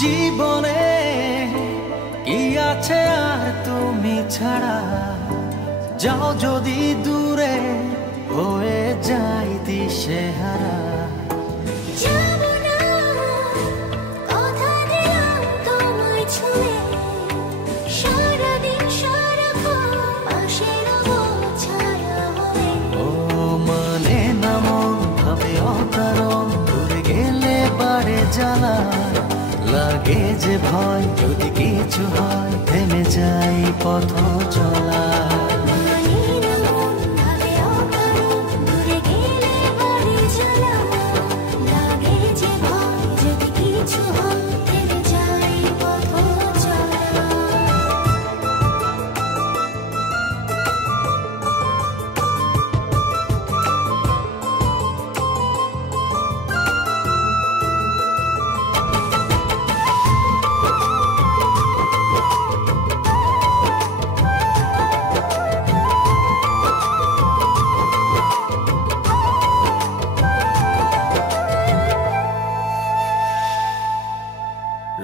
জীবনে কি আছে আর তুমি ছাড়া, যাও যদি দূরে হয়ে যাই দিশেহারা। জ্বালা লাগে যে ভয়, যদি কিছু হয় থেমে যাই পথ চলা।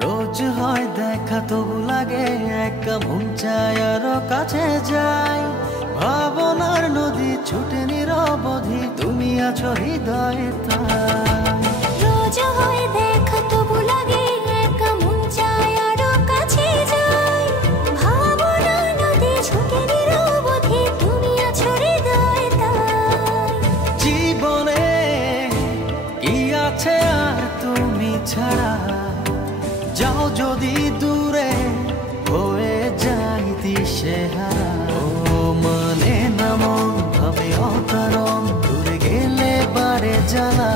রোজ হয় দেখা তবু লাগে একা, মন চায় আরো কাছে যাই। ভাবনার নদী ছুটে নিরবধি, তুমি আছো হৃদয়ে তাই। রোজ হয় দেখা তবু লাগে একা, মন চায় আরো কাছে যাই। ভাবনার নদী ছুটে নিরবধি, তুমি আছো হৃদয়ে তাই। জীবনে কি আছে আর তুমি ছাড়া, যাও যদি দূরে হয়ে যাই দিশেহারা। ও মানে না মন ভাবে অকারণ, দূরে গেলে বারে জ্বালা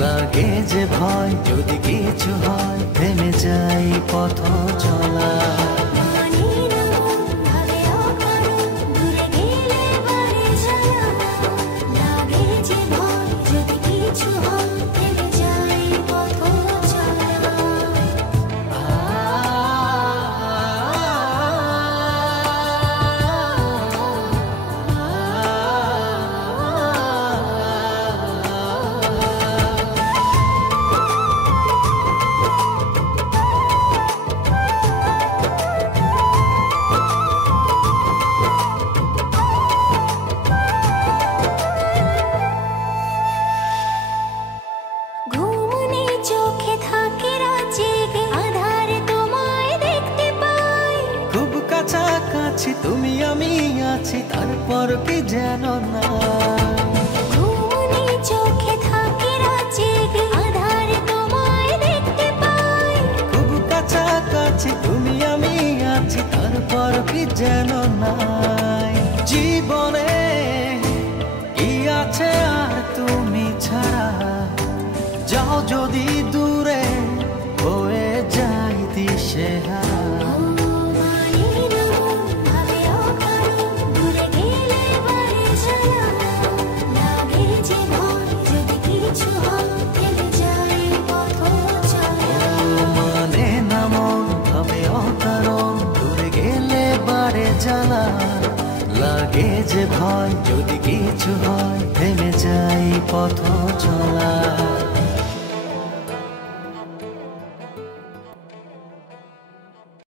লাগে যে ভয়, যদি কিছু হয় থেমে যাই পথ চলা। কাছাকাছি তুমি আমি আছি, তারপর কি যেন না। ঘুমনে চোখে থাকে রাত জেগে, আধারে তোমায় দেখতে পাই। খুব কাছাকাছি তুমি আমি আছি, তারপর কি যেন নাই। জীবনে কি আছে আর তুমি ছাড়া, যাও যদি দূরে হয়ে যাই দিশেহারা। জ্বালা লাগে যে ভয়, যদি কিছু হয় থেমে যাই পথ চলা।